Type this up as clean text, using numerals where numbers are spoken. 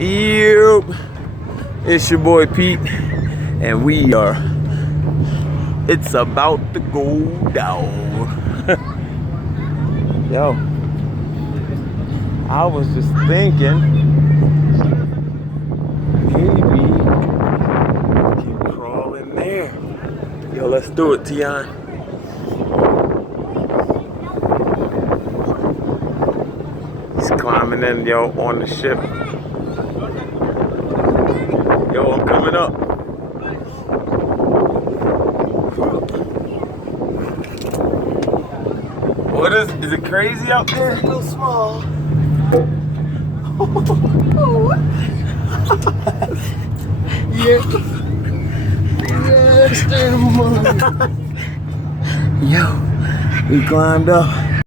Yep, it's your boy Pete, and it's about to go down. Yo, I was just thinking, maybe we can crawl in there. Yo, let's do it, Tion. He's climbing in, yo, on the ship. Yo, I'm coming up. What is it crazy out there? It's a little small. Yeah. Yes, damn. Yo, we climbed up.